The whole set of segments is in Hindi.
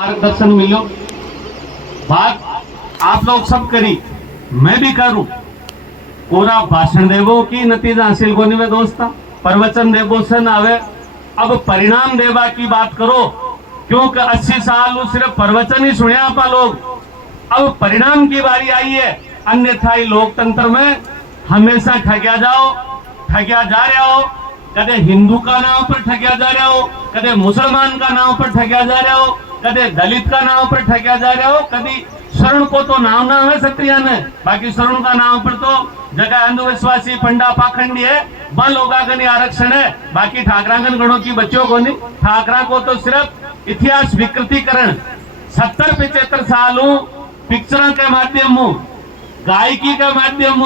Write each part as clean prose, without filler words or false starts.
मार्गदर्शन मिलो। बात आप लोग सब करी, मैं भी करूं। पूरा भाषण देवो की नतीजा हासिल कोनी में दोस्ता, प्रवचन देवो से ना आवे। अब परिणाम देवा की बात करो, क्योंकि 80 साल सिर्फ प्रवचन ही सुने आप लोग। अब परिणाम की बारी आई है, अन्यथा लोकतंत्र में हमेशा ठग्या जा रहे हो। कदे हिंदू का नाम पर ठग्या जा रहे हो, कदे मुसलमान का नाम पर ठग्या जा रहे हो, कदे दलित का नाम पर ठग्या जा रहे हो। कभी शरण को तो नाम ना है क्षत्रिय ने, बाकी शरण का नाम पर तो जगह अंधविश्वासी पंडा पाखंडी है। बल होगा का नहीं आरक्षण है, बाकी ठाकरांगन गणों की बच्चों को नहीं। ठाकरा को तो सिर्फ इतिहास विकृतिकरण 70-75 सालों पिक्चर के माध्यम, गायकी के माध्यम,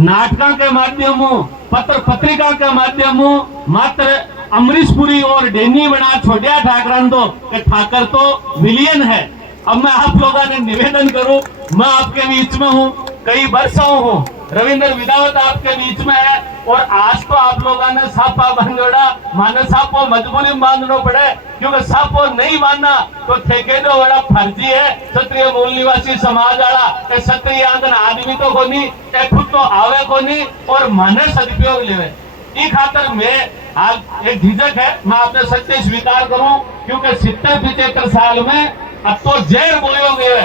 नाटक के माध्यम, पत्र पत्रिका के माध्यम मात्र अमरीशपुरी और डेनी बना छोड़िया ठाकरान तो कि ठाकर तो विलियन है। अब मैं आप लोगों ने निवेदन करूं, मैं आपके बीच में हूं, कई वर्षों हूं, रविंद्र विदावत आपके बीच में है। और आज तो आप लोगों ने सापा बांधोड़ा, माने सापो मजबूरी में बांधना पड़े, क्योंकि सापो नहीं बांधना तो ठेकेदार वाला फर्जी है। क्षत्रिय मूल निवासी समाज वाला क्षत्रिय आंगन आदमी तो कोनी, खुद तो आवे कोनी और माने सदुपयोग लेवे। ई खातर मैं आज एक झिझक है, मैं आपने सत्य स्वीकार करूं, क्योंकि 70-75 साल में अब तो जहर बोलो गए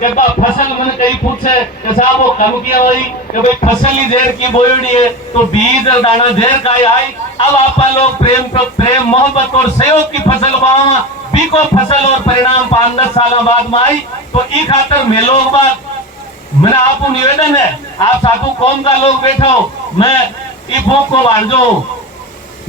कि फसल मैंने कहीं पूछे कि साहब वो कम किया हुई कि भाई फसल ही जहर की बोयड़ी है, तो बीज और दाना जहर का आई। अब आप लोग प्रेम मोहब्बत और सहयोग की फसल पावा, बी को फसल और परिणाम 5-10 साल बाद में आई। तो ई खातर मैं लोग बात मेरा आपको निवेदन है, आप साधु कौम का लोग बैठे हो, मैं ई भूख को बांधो।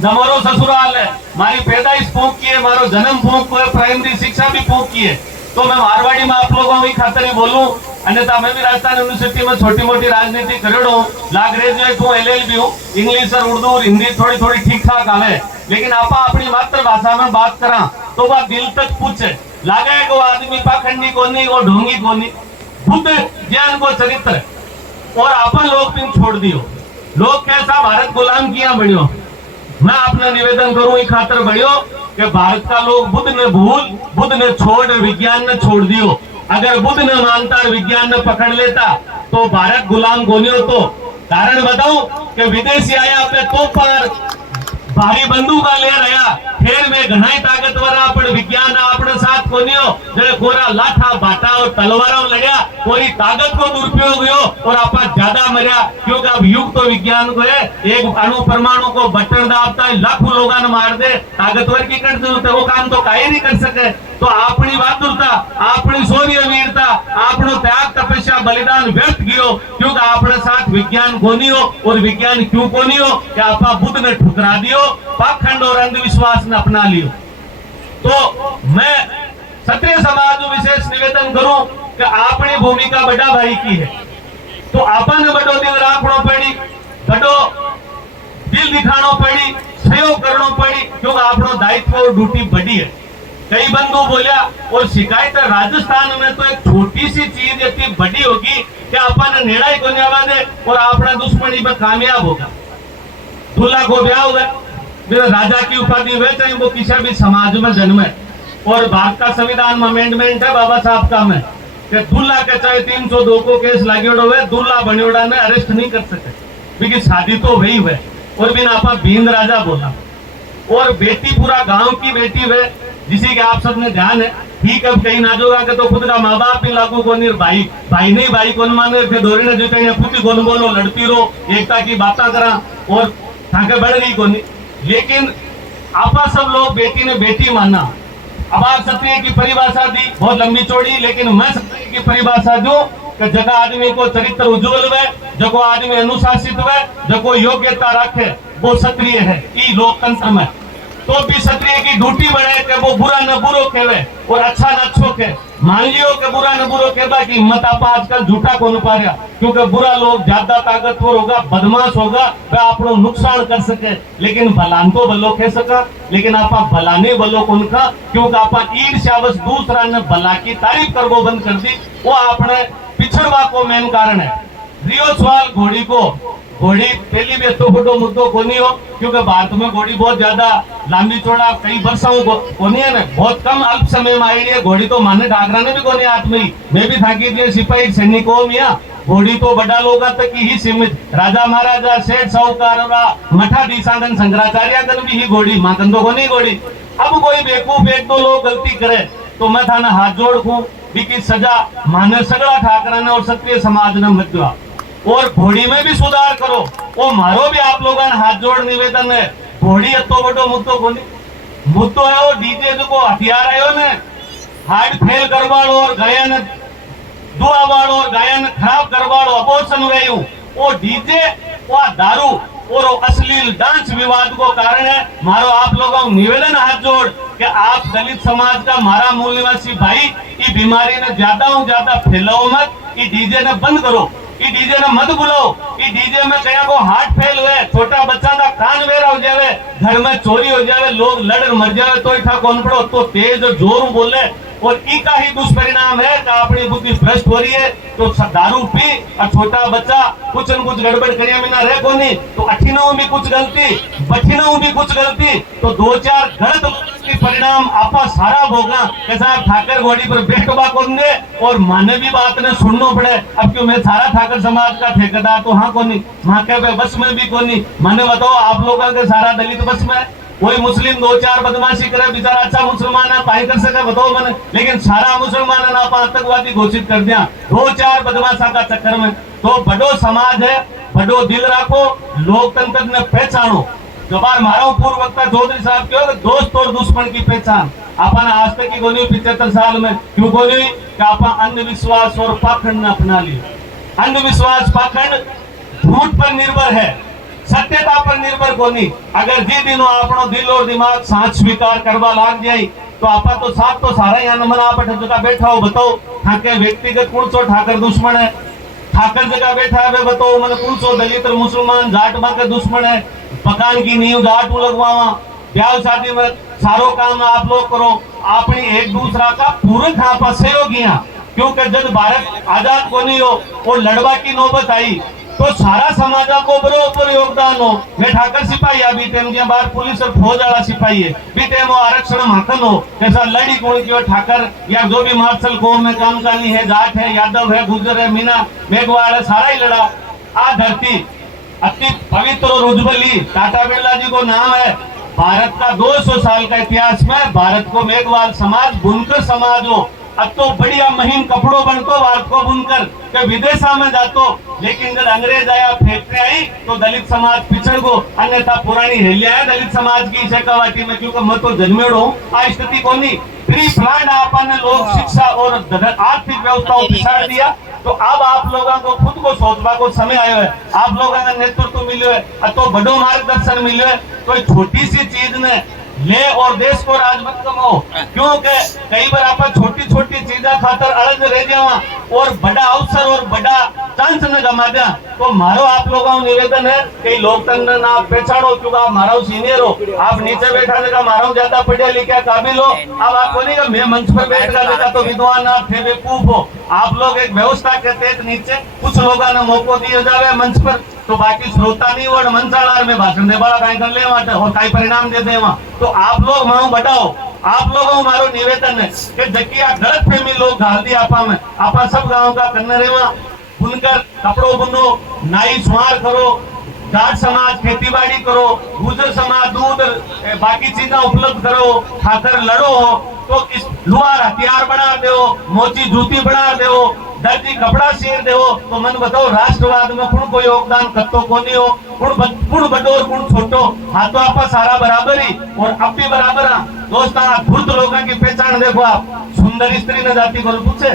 हमारो ससुराल है, मारी पैदाइश फूक की है, मारो जन्म फूक को है, प्राइमरी शिक्षा भी फूक की है। तो मैं मारवाड़ी में आप लोगों की खातर ही बोलूं, अन्यथा मैं भी राजस्थान यूनिवर्सिटी में छोटी मोटी राजनीति करेड़ हूँ, ला ग्रेजुएट हूँ, LLB हूँ, इंग्लिश और उर्दू और हिंदी थोड़ी थोड़ी ठीक ठाक आवे। लेकिन आपा अपनी मातृभाषा में बात करा तो वह दिल तक पूछे लागे को आदमी पाखंडी को नहीं, वो ढोंगी को नहीं, बुद्ध ज्ञान को चरित्र और अपन लोग पिन छोड़ दियो। लोग कैसा भारत गुलाम किया बढ़ियो। मैं अपना निवेदन करूं ई खातर बढ़ियो कि भारत का लोग बुद्ध ने भूल, बुद्ध ने छोड़, विज्ञान ने छोड़ दियो। अगर बुद्ध ने मानता और विज्ञान ने पकड़ लेता तो भारत गुलाम कोनी होतो। कारण बताऊं कि विदेशी आया अपने तो पर भारी बंदूक ले रहा, फिर में घनाई ताकतवर अपन विज्ञान अपने साथ कोनियो जड़े कोरा लाठा बाटा और तलवारों लड़िया, कोई ताकत को दुरुपयोग हुयो और आप ज्यादा मरिया। क्योंकि अब युग तो विज्ञान को है, एक अणु परमाणु को बटन दाबता है, लाखों लोगों ने मार दे, ताकतवर की कर दे, वो काम तो काई नहीं कर सके। तो अपनी बहादुरता, अपनी शौर्य वीरता, अपनो त्याग तपस्या बलिदान व्यक्त कियो, क्योंकि अपने साथ विज्ञान कोनी हो। और विज्ञान क्यों कोनी हो कि आपा बुद्ध ने ठुकरा दियो, पाखंड और अंधविश्वास ने अपना लियो। तो मैं क्षत्रिय समाज को विशेष निवेदन करूं कि अपनी भूमिका बड़ा भाई की है, तो अपन बड़ो दिल राखनो पड़ी, बड़ो दिल दिखानो पड़ी, सहयोग करनो पड़ी, क्योंकि अपनो दायित्व और ड्यूटी बड़ी है। कई बंधु बोलिया और शिकायत राजस्थान में तो एक छोटी सी चीज इतनी बड़ी होगी कि अपन निर्णय को नहीं आवा दे और अपना दुश्मनी में कामयाब होगा। दूल्हा को ब्याह हुआ, राजा की उपाधि हुए, चाहे वो किसी भी समाज में जन्मे। और भारत का संविधान में अमेंडमेंट है बाबा साहब का में कि दूल्हा के चाहे 302 को केस लागेड़ो हुए, दूल्हा बनेड़ा ने अरेस्ट नहीं कर सके, क्योंकि शादी तो वही हुए। और बिना आपा बींद राजा बोला। और बेटी पूरा गांव की बेटी हुए, जिसी के आप सबने ध्यान है। ठीक है, कहीं ना जोगा के तो खुद का माँ बाप ही लागू को नहीं, भाई नहीं भाई कौन माने, फिर दोरी ने जुटे पुती कौन बोलो, लड़ती रहो, एकता की बातें करा और ताके बढ़ गई को नहीं। लेकिन आपा सब लोग बेटी ने बेटी माना। अब आप क्षत्रिय की परिभाषा दी बहुत लंबी चौड़ी, लेकिन मैं क्षत्रिय की परिभाषा दूं कि जगह आदमी को चरित्र उज्जवल हुए, जो आदमी अनुशासित हुए, जो योग्यता रखे, वो क्षत्रिय है। ई लोकतंत्र में तो भी क्षत्रिय की ड्यूटी बढ़े कि वो बुरा न बुरो कहवे और अच्छा न अच्छो कहे। मान लियो कि बुरा न बुरो कहता कि हिम्मत आपा आजकल झूठा को पा रहा, क्योंकि बुरा लोग ज्यादा ताकतवर होगा, बदमाश होगा, वह आपको नुकसान कर सके। लेकिन भलान तो भलो कह सका, लेकिन आपा भलाने भलो कौन का, क्योंकि आपा ईर्ष्यावश दूसरा ने भला की तारीफ करबो बंद कर दी। वो आपने पिछड़वा को मेन कारण है। रियो सवाल घोड़ी को, घोड़ी पहली भी तो फोटो मुद्दो को नहीं हो, क्योंकि भारत में घोड़ी बहुत ज्यादा लंबी चौड़ा कई वर्षों को नहीं है ना, बहुत कम अल्प समय में आई है घोड़ी। तो माने ठाकरा ने भी को नहीं हाथ में, मैं भी थाकी दिए सिपाही सैनिक हो मिया, घोड़ी तो बड़ा लोग तक ही सीमित, राजा महाराजा सेठ साहूकार मठा दिशागन शंकराचार्य गन भी ही घोड़ी मातन तो को नहीं घोड़ी। अब कोई बेवकूफ एक दो लोग गलती करे तो मैं थाना हाथ जोड़ खूं की सजा माने सगड़ा ठाकरा ने और क्षत्रिय समाज ने मत दिया, और घोड़ी में भी सुधार करो। वो मारो भी आप लोगों ने हाथ जोड़ निवेदन है, घोड़ी अतो बड़ो मुद्दो को नहीं, मुद्दो है वो डीजे जो हथियार आयो ने हार्ट फेल करवाड़ो और गायन दुआ वाड़ो और गायन खराब करवाड़ो अपोषण वेयू, वो डीजे वो दारू और अश्लील डांस विवाद को कारण है। मारो आप लोगों को निवेदन हाथ जोड़ कि आप दलित समाज का मारा मूल निवासी भाई ये बीमारी ने ज्यादा फैलाओ मत, ये डीजे ने बंद करो, ये डीजे ने मत बुलाओ, ये डीजे में कहीं को हार्ट फेल हुए, छोटा बच्चा का कान वेरा हो जावे, घर में चोरी हो जावे, लोग लड़ मर जावे तो इतना कौन पड़ो तो तेज और जोर बोले, और इका ही दुष्परिणाम है कि अपनी बुद्धि भ्रष्ट हो रही है। तो दारू पी और छोटा बच्चा कुछ न कुछ गड़बड़ करिया बिना रहे को नहीं, तो अठिनों भी कुछ गलती बठिनों भी कुछ गलती, तो दो चार गलत की परिणाम आपा सारा भोगा के साहब ठाकर घोड़ी पर बैठवा को दे, और माने भी बात ने सुनना पड़े। अब क्यों मैं सारा ठाकर समाज का ठेकेदार तो हाँ को नहीं, वहां के बस में भी को नहीं, माने बताओ आप लोगों के सारा दलित बस में, कोई मुस्लिम दो चार बदमाशी करे बेचारा अच्छा मुसलमान है पाई कर सके बताओ मैंने, लेकिन सारा मुसलमान ना आतंकवादी घोषित कर दिया दो चार बदमाशा का चक्कर में। तो बड़ो समाज है, बड़ो दिल रखो, लोकतंत्र ने पहचानो। जो बार मारा पूर्व वक्ता चौधरी साहब क्यों दोस्त और दुश्मन की पहचान अपन आज तक की गोली 75 साल में क्यों गोली कि आप अंधविश्वास और पाखंड ने अपना लिया। अंधविश्वास पाखंड झूठ पर निर्भर है, सत्यता पर निर्भर को नहीं। अगर जी दिनों अपनो दिल और दिमाग साथ स्वीकार करवा लाग जाए तो आप तो साथ तो सारा यहाँ मन आप जगह बैठा हो बताओ ठाके व्यक्तिगत कौन सो ठाकर दुश्मन है, ठाकर जगह बैठा है बताओ मन कौन सो दलित मुसलमान जाट मां के दुश्मन है, मकान की नींव जाट लगवावा, ब्याह शादी में सारो काम आप लोग करो, अपनी एक दूसरा का पूरक आप सहयोगियां, क्योंकि जब भारत आजाद को नहीं हो और लड़वा की नौबत आई तो सारा समाज को बरोबर योगदान हो। मैं ठाकर सिपाही अभी टाइम दिया बाहर पुलिस और फौज वाला सिपाही है भी टाइम वो आरक्षण माखन हो कैसा लड़ी कौन की ठाकर या जो भी मार्शल कौम में काम करनी है, जाट है, यादव है, गुर्जर है, मीना मेघवाड़ है, सारा ही लड़ा। आ धरती अति पवित्र और उज्जवली टाटा बिरला जी को नाम है। भारत का 200 साल का इतिहास में भारत को मेघवाल समाज बुनकर समाज हो, अब तो बढ़िया महीन कपड़ों बनतो भारत को बुनकर के विदेशा में जातो, लेकिन जब अंग्रेज आया फैक्ट्री आई तो दलित समाज पिछड़ गो, अन्यथा पुरानी हेलिया है दलित समाज की शेखावाटी में, क्योंकि मैं तो जन्मेड़ो हूँ आ स्थिति को नहीं प्री प्लान आपने लोग शिक्षा और आर्थिक व्यवस्था को पिछाड़ दिया। तो अब आप लोगों को खुद को सोचवा को समय आयो है, आप लोगों का नेतृत्व मिलो है तो बड़ो मार्गदर्शन मिलो है, कोई छोटी सी चीज ने ले और देश को राज मत कमाओ, क्योंकि कई बार आप छोटी छोटी चीजा खातर अलग रह जावा और बड़ा अवसर और बड़ा चांस न गमा दिया। तो मारो आप लोगों को निवेदन है कि लोकतंत्र ना पहचानो, क्योंकि आप मारो सीनियर हो, आप नीचे बैठा देगा मारो ज्यादा पढ़े लिखे काबिल हो, अब आपको नहीं मैं मंच पर बैठ कर तो विद्वान आप थे बेवकूफ हो। आप लोग एक व्यवस्था के तहत नीचे कुछ लोगों ने मौको दिया जावे मंच पर, तो बाकी श्रोता नहीं वो मंचालार में भाषण दे बड़ा कहीं कर ले और कई परिणाम दे दे वहां। तो आप लोग मानो बढ़ाओ, आप लोगों मारो निवेदन है कि जकिया गलत फहमी लोग घाल दी आपा में, आपा सब गांव का करने रेवा बुनकर कपड़ों बुनो, नाई सुहार करो, जाट समाज खेती बाड़ी करो, गुर्जर समाज दूध बाकी चीजें उपलब्ध करो, खाकर लड़ो हो तो इस लुहार हथियार बना दो, मोची जूती बना दो, दर्जी कपड़ा शेर दो, तो मन बताओ राष्ट्रवाद में कुण को योगदान कत्तो को नहीं हो, कुण बड़ो और कुण छोटो, हाँ तो आपा सारा बराबर ही और अब भी बराबर है। दोस्तों धूर्त लोगों की पहचान देखो, आप सुंदर स्त्री न जाति को पूछे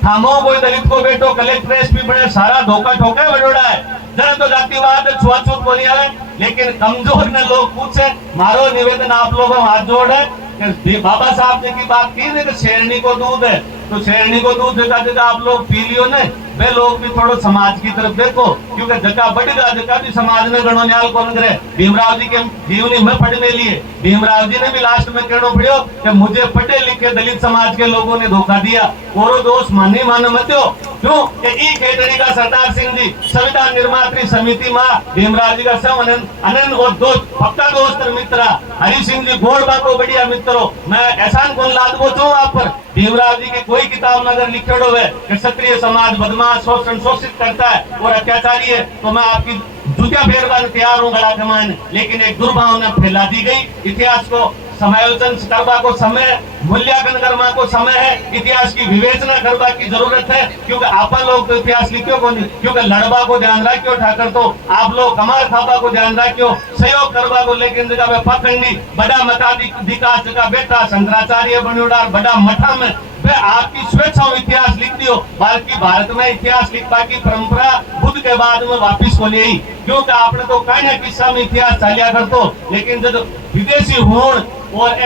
थामो कोई दलित को बेटो कलेक्टर एसपी बने सारा धोखा ठोका बड़ोड़ा है, जन तो जातिवाद छुआछूत बोली है, लेकिन कमजोर ने लोग पूछे। मारो निवेदन आप लोगों हाथ जोड़ है कि बाबा साहब जी की बात की कि शेरनी को दूध है, तो शेरनी को दूध जगह जगह आप लोग पी लियो ने, वे लोग भी थोड़ा समाज की तरफ देखो, क्योंकि जगह बढ़ेगा जगह भी समाज ने गणो न्याल कौन करे। भीमराव जी के जीवनी में पढ़ने लिए भीमराव जी ने भी लास्ट में कहना पड़ो कि मुझे पढ़े लिखे दलित समाज के लोगों ने धोखा दिया, और दोष माने मत दो, क्यों कि ई खेतरी का सरदार सिंह जी संविधान निर्मात्री समिति में भीमराव जी का सब अनंत और दोस्त पक्का दोस्त मित्र हरि सिंह जी गोड़ बाको बढ़िया मित्रों। मैं एहसान कौन लाद बोचूं आप पर भीमराव जी की कोई किताब में अगर लिखेड़ो है कि क्षत्रिय समाज बदमाश शोषण शोषित करता है और अत्याचारी है तो मैं आपकी जूतिया फेरवा तैयार हूँ गला कमान। लेकिन एक दुर्भावना फैला दी गई। इतिहास को समायोजन करवा को समय मूल्यांकन करवा को समय है। इतिहास की विवेचना करवा की जरूरत है क्योंकि आप लोग तो इतिहास लिखियो को नहीं क्योंकि लड़वा को ध्यान रखियो ठाकर तो आप लोग कमार खाबा को ध्यान रखियो सहयोग करवा को। लेकिन जगह में पखंडी बड़ा मताधिकार जगह बेटा शंकराचार्य बनोड़ा बड़ा मठा में वे आपकी स्वेच्छा इतिहास लिख दियो। बल्कि भारत में इतिहास लिखवा की परंपरा बुद्ध के बाद में वापिस को ले आई क्योंकि आपने तो कई ना किस्सा में इतिहास चलिया कर तो। लेकिन जब विदेशी होड़ और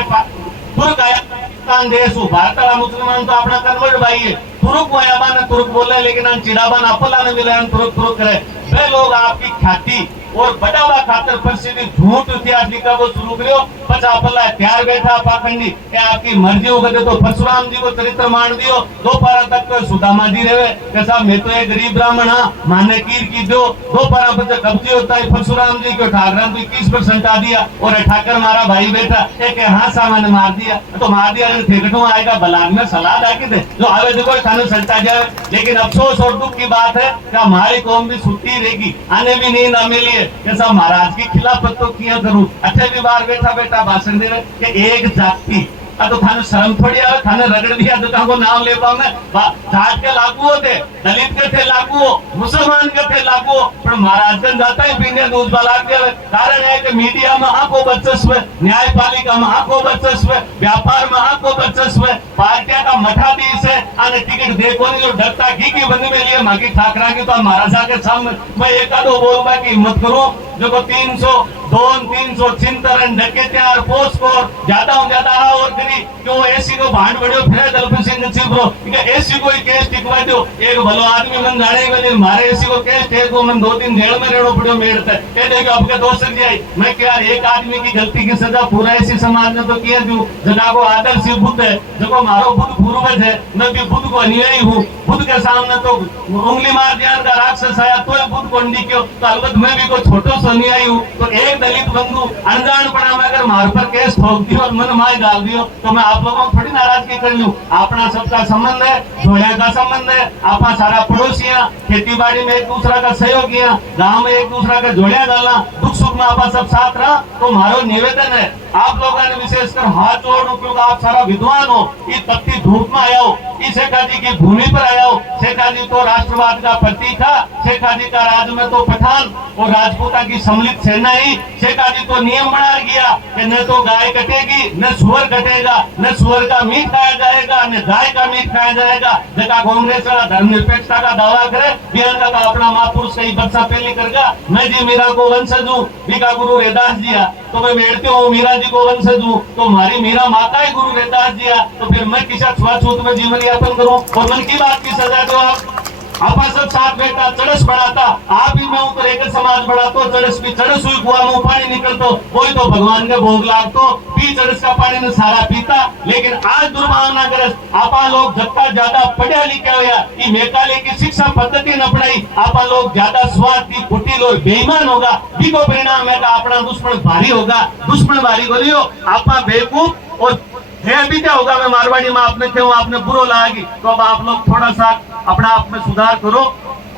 तुर्क पाकिस्तान देश हो भारत वाला मुसलमान तो अपना कन्वर्ट भाई है तुर्क वयाबान तुर्क बोले लेकिन चिड़ाबान अपला ने मिले तुर्क तुर्क करे वे लोग आपकी ख्याति और बढ़ावा खातर प्रसिद्ध झूठ इतिहास लिखा वो शुरू करियो पचा पल्ला त्यार बैठा पाखंडी ये आपकी मर्जी हो गए तो परशुराम जी को चरित्र मान दियो दो पारा तक तो सुदामा जी रहे कैसा मैं तो एक गरीब ब्राह्मण हाँ माने कीर की दो पारा बच्चा कब्जे होता है परशुराम जी को ठाकरा को 21% आ दिया और ठाकर मारा भाई बेटा एक हाँ सामान मार दिया तो मार दिया ठेकटों आएगा बलान में सलाद आके थे जो आवे देखो थाने सल्टा जाए। लेकिन अफसोस और दुख की बात है कि हमारी कौम भी छुट्टी रहेगी आने भी नहीं ना मिली कैसा महाराज की खिलाफत तो किया करूं अच्छे भी बार बैठा बैठा भाषण दे रहे कि एक जाति तो थाने शर्म थोड़ी आवे थाने रगड़ दिया तो को नाम ले पाऊं मैं जाट के लागू होते दलित के थे लागू हो मुसलमान के थे लागू हो पर महाराजगंज जाता ही पीने दूध बला के कारण है कि मीडिया में आंखों वर्चस्व न्यायपालिका में आंखों वर्चस्व व्यापार में आंखों वर्चस्व पार्टियां का मठाधीश है आने टिकट देखो नहीं जो डरता की बंदी में लिए मांगी ठाकरा की तो महाराजा के सामने मैं एक आधो बोलूंगा की हिम्मत करूं जो 300 डकैतियां पोस्टकोर ज्यादा और करी क्यों एसी को भांड बढ़ियो फिर दलपत सिंह चिपरो एसी को केस टिकवा दो एक भलो आदमी मन जाने नहीं मारे एसी को केस थे को मन 2-3 जेल में रहना पड़ियो मेड़ता है कह दे आपके दोस्त जी आई मैं क्या एक आदमी की गलती की सजा पूरा एसी समाज ने तो किया जो जगह को आदर्श बुद्ध है जो मारो बुद्ध पूर्वज है मैं भी बुद्ध को अनुयायी हूँ बुद्ध के सामने तो उंगली मार दिया का राक्षस आया तो बुद्ध को क्यों तो अलबत्त मैं भी को छोटो अनुयायी हूँ तो एक दलित बंधु अनजान पड़ा में अगर मार पर केस ठोक दियो और मन मार डाल दियो तो मैं आप लोगों को थोड़ी नाराजगी कर लूं। अपना सबका संबंध है जोड़िया का संबंध है आपा सारा पड़ोसियां खेती बाड़ी में एक दूसरा का सहयोग किया गाँव में एक दूसरा का जोड़िया डालना दुख सुख में आपा सब साथ रहा तो मारो निवेदन है आप लोगों ने विशेषकर हाथ जोड़ो क्योंकि आप सारा विद्वान हो इस तपती धूप में आया हो इस शेखा जी की भूमि पर आया हो। शेखा जी तो राष्ट्रवाद का प्रतीक था शेखा जी का राज में तो पठान और राजपूता की सम्मिलित सेना ही शेखा जी तो नियम बना गया कि न तो गाय कटेगी न सुअर कटेगा न सुअर का मीट खाया जाएगा न गाय का मीट खाया जाएगा। जगह कांग्रेस वाला धर्मनिरपेक्षता का दावा करे बिहार का अपना महापुरुष कई बच्चा पहले करेगा मैं जी मीरा को वंशज हूँ मीरा गुरु रैदास जी तो मैं मेड़ती हूँ मीरा जी को वंशज हूँ तो हमारी मीरा माता है गुरु रैदास जी तो फिर मैं किसा छुआछूत में जीवन यापन करूँ और मन की बात की सजा दो आप सब साथ बैठा चरस बढ़ाता आप ही मैं ऊपर एक समाज बढ़ातो चरस भी चरस हुई कुआ में पानी निकलतो कोई तो भगवान के भोग लागतो पी चरस का पानी ने सारा पीता। लेकिन आज दुर्भावना ग्रस्त आपा लोग जितना ज्यादा पढ़ा लिखा हुआ ये मेकाले की शिक्षा पद्धति न पढ़ाई आपा लोग ज्यादा स्वार्थी कुटिल और बेईमान होगा जिसको परिणाम है अपना दुश्मन भारी होगा दुश्मन भारी बोलियो आपा बेवकूफ और अभी क्या होगा मैं मारवाड़ी में आपने थे आपने बुरो लागी तो अब आप लोग थोड़ा सा अपना आप में सुधार करो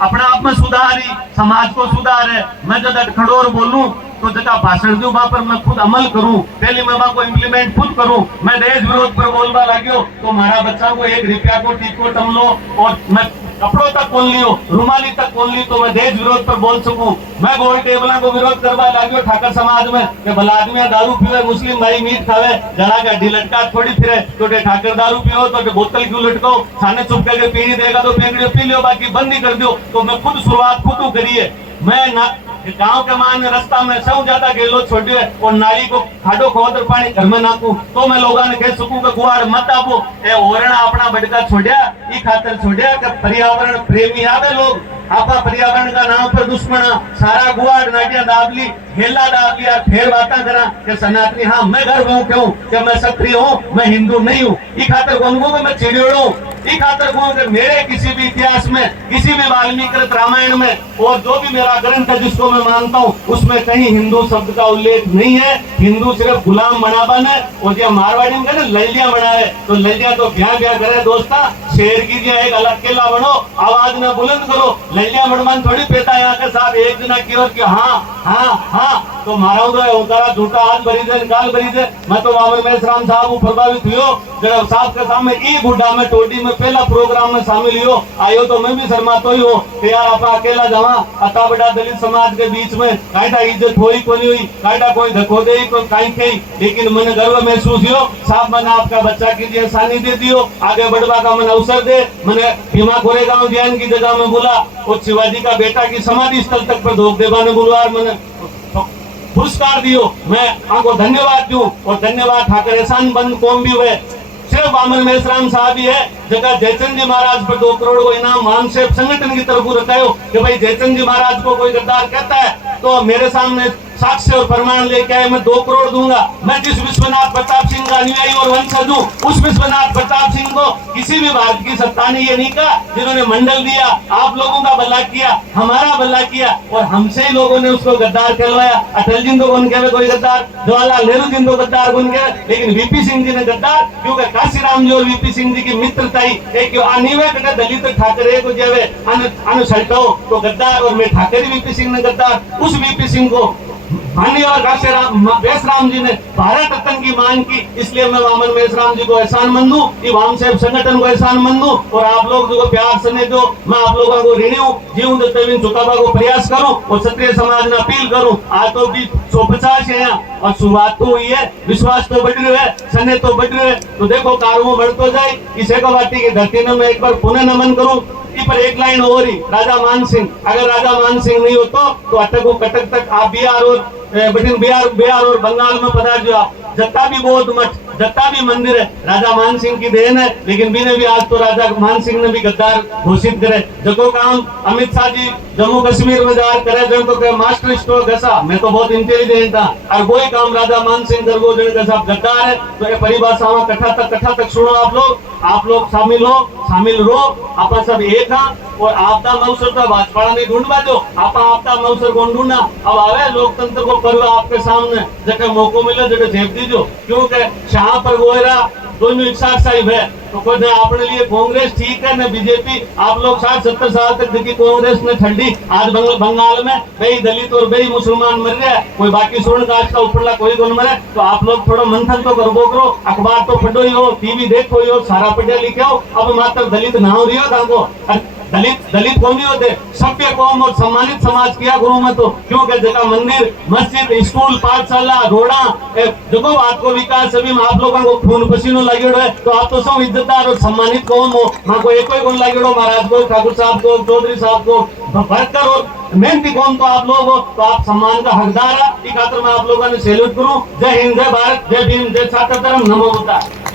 अपना आप में सुधार ही समाज को सुधार है। मैं जब खड़ोर बोलूं तो जगह भाषण दूं वहां पर मैं खुद अमल करूं पहले मैं वहां को इम्प्लीमेंट खुद करूं। मैं देश विरोध पर बोलवा लग्यो तो हमारा बच्चा को 1 रुपया को टीको टमलो और मैं कपड़ों तक खोल लियो रुमाली तक खोल ली तो मैं देश विरोध पर बोल सकूं। मैं गोल टेबला को विरोध करवा लग्यो ठाकर समाज में कि भला आदमी दारू पीवे मुस्लिम भाई मीट खावे जरा का ढी लटका थोड़ी फिरे तो ठाकर दारू पियो तो बोतल क्यों लटको खाने चुप करके पीनी देगा तो पेंगड़ियों पी लियो बाकी बंदी कर दो। तो मैं खुद शुरुआत खुद करिए मैं ना गांव के मान रास्ता में सब ज्यादा गेलो छोड़ियो और नाली को खाडो खोद पानी घर में नाकू तो मैं लोगों ने कह सकूं कि गुआड़ मत आबो ए ओरणा अपना बड़का छोड़िया ई खातर छोड़िया कि पर्यावरण प्रेमी आवे लोग आपा पर्यावरण का नाम पर दुश्मन सारा गुआड़ नाटिया दाबली हेला दाबली और फिर बातें करा कि सनातनी हाँ मैं गर्व हूँ क्यों कि मैं क्षत्रिय हूँ मैं हिंदू नहीं हूँ ई खातर गोंगो में मैं चिड़ियोड़ो ये खातर कहूं कि मेरे किसी भी इतिहास में, किसी भी वाल्मीकि रामायण में और जो भी मेरा ग्रंथ है जिसको मैं मानता हूँ, उसमें कहीं हिंदू शब्द का उल्लेख नहीं है। हिंदू सिर्फ गुलाम बनावन है। और जो मारवाड़ी में कहते ललिया बनाए, तो ललिया तो ब्याह ब्याह करे दोस्ता, शेर की जो एक अलग केला बनो, आवाज में बुलंद करो। ललिया बनमान थोड़ी पेता यहाँ के साथ एक जना की और हाँ हाँ हाँ तो मारा तो उतारा झूठा आज भरी दे काल भरी दे। मैं तो वामन मेश्राम साहब प्रभावित हुई जब साहब के सामने ई गुड्डा में टोडी में पहला प्रोग्राम में शामिल हो आयो तो मैं भी शर्मातो ही हो कि यार आप अकेला जावा अता बड़ा दलित समाज के बीच में कायदा इज्जत हुई को नहीं हुई, कायदा कोई धक्को दे कोई काई के, लेकिन मैंने गर्व महसूस हो साहब मैंने आपका बच्चा की जी आसानी दे दियो, आगे बढ़वा का मैंने अवसर दे। मैंने भीमा गोरेगांव ध्यान की जगह में बोला और शिवाजी का बेटा की समाधि स्थल तक पर धोख देवा ने बुलवार मैंने पुरस्कार दियो। मैं आपको धन्यवाद दूं और धन्यवाद ठाकर एहसान बंद कौम भी हुए सिर्फ वामन मेश्राम साहब ही है जगह जयचंद जी महाराज पर 2 करोड़ को इनाम मान से संगठन की तरफ रखायो कि भाई जयचंद जी महाराज को कोई गद्दार कहता है तो मेरे सामने साक्ष्य और प्रमाण लेके आए, मैं 2 करोड़ दूंगा। मैं जिस विश्वनाथ प्रताप सिंह का अनुयायी और वंशज हूँ उस विश्वनाथ प्रताप सिंह को किसी भी भारत की सत्ता ने ये नहीं कहा जिन्होंने मंडल दिया, आप लोगों का भला किया, हमारा भला किया और हमसे ही लोगों ने उसको गद्दार कहलवाया। अटल जी को कौन कहे कोई गद्दार, जवाहरलाल नेहरू जी को गद्दार कौन कहे, लेकिन वीपी सिंह जी ने गद्दार क्योंकि काशीराम जी और वीपी सिंह जी की मित्रता ही एक अनिवे दलित ठाकरे को जब अनुसल्टाओ तो गद्दार और मैं ठाकरे वीपी सिंह ने गद्दार। उस वीपी सिंह को माननीय मेश्राम जी ने भारत रत्न की मांग की, इसलिए मैं वामन मेश्राम जी को एहसान मंद हूँ, वाम साहब संगठन को एहसान मंद हूँ और आप लोग जो प्यार स्नेह दो मैं आप लोगों को ऋणी हूँ। जीवन दत्तवीन चुकावा को प्रयास करूँ और क्षत्रिय समाज ने अपील करूँ। आज तो भी 150 है यहाँ और शुरुआत तो हुई है, विश्वास तो बढ़ रहा है, स्नेह तो बढ़ रहा है, तो देखो कार्यों बढ़ तो जाए। इसे को बाटी की धरती में मैं एक बार पुनः नमन करूँ। पर एक लाइन और ही राजा मान सिंह, अगर राजा मान सिंह नहीं होतो तो अटक कटक तक आप बिहार और बंगाल में पधार जो आप जत्ता भी बौद्ध मठ जत्ता भी मंदिर है राजा मान सिंह की देन है, लेकिन भी आज तो राजा मान सिंह ने भी गद्दार घोषित करे। जको काम अमित शाह जी जम्मू कश्मीर में जा करे जन तो मास्टर स्ट्रोक ऐसा मैं तो बहुत इंटेलिजेंट था और वही काम राजा मान सिंह दरगो जन का साहब गद्दार है। तो ये परिभाषाओं कथा तक सुनो आप लोग शामिल रहो आप सब एक हाँ और आपदा मौसर तो भाजपा नहीं ढूंढवा दो आप आपदा मौसर कौन ढूंढना। अब आवे लोकतंत्र को पर्व आपके सामने जगह मौको मिले जगह झेप दीजो क्योंकि शाह पर गोयरा दोनों एक साथ साहिब है तो खुद अपने लिए कांग्रेस ठीक है न बीजेपी। आप लोग 60-70 साल तक देखी कांग्रेस ने ठंडी आज बंगाल में बेई दलित और बेई मुसलमान मर रहे हैं, कोई बाकी स्वर्ण कास्ट का ऊपरला कोई कौन मरे। तो आप लोग थोड़ा मंथन तो करो, अखबार तो पढ़ो ही हो, टीवी देखो ही हो, सारा पढ़े लिखे हो। अब मात्र दलित ना हो रही हो को दलित कौन नहीं होते, सभ्य कौम और सम्मानित समाज किया गुरु में तो क्योंकि जगह मंदिर मस्जिद स्कूल पाठशाला रोड़ा जगह बात को विकास सभी में आप लोगों को खून पसीनो लगेड़ो है। तो आप तो सब इज्जतदार और सम्मानित कौम हो, माँ को एक कौन लगेड़ो महाराज को ठाकुर साहब को चौधरी साहब को भरकर और मेहनती कौम तो आप लोग हो, तो आप सम्मान का हकदार है। इस खातर मैं आप लोगों ने सैल्यूट करूं। जय हिंद, जय भारत, जय भीम, जय छात्र धर्म, नमो बुद्धाय।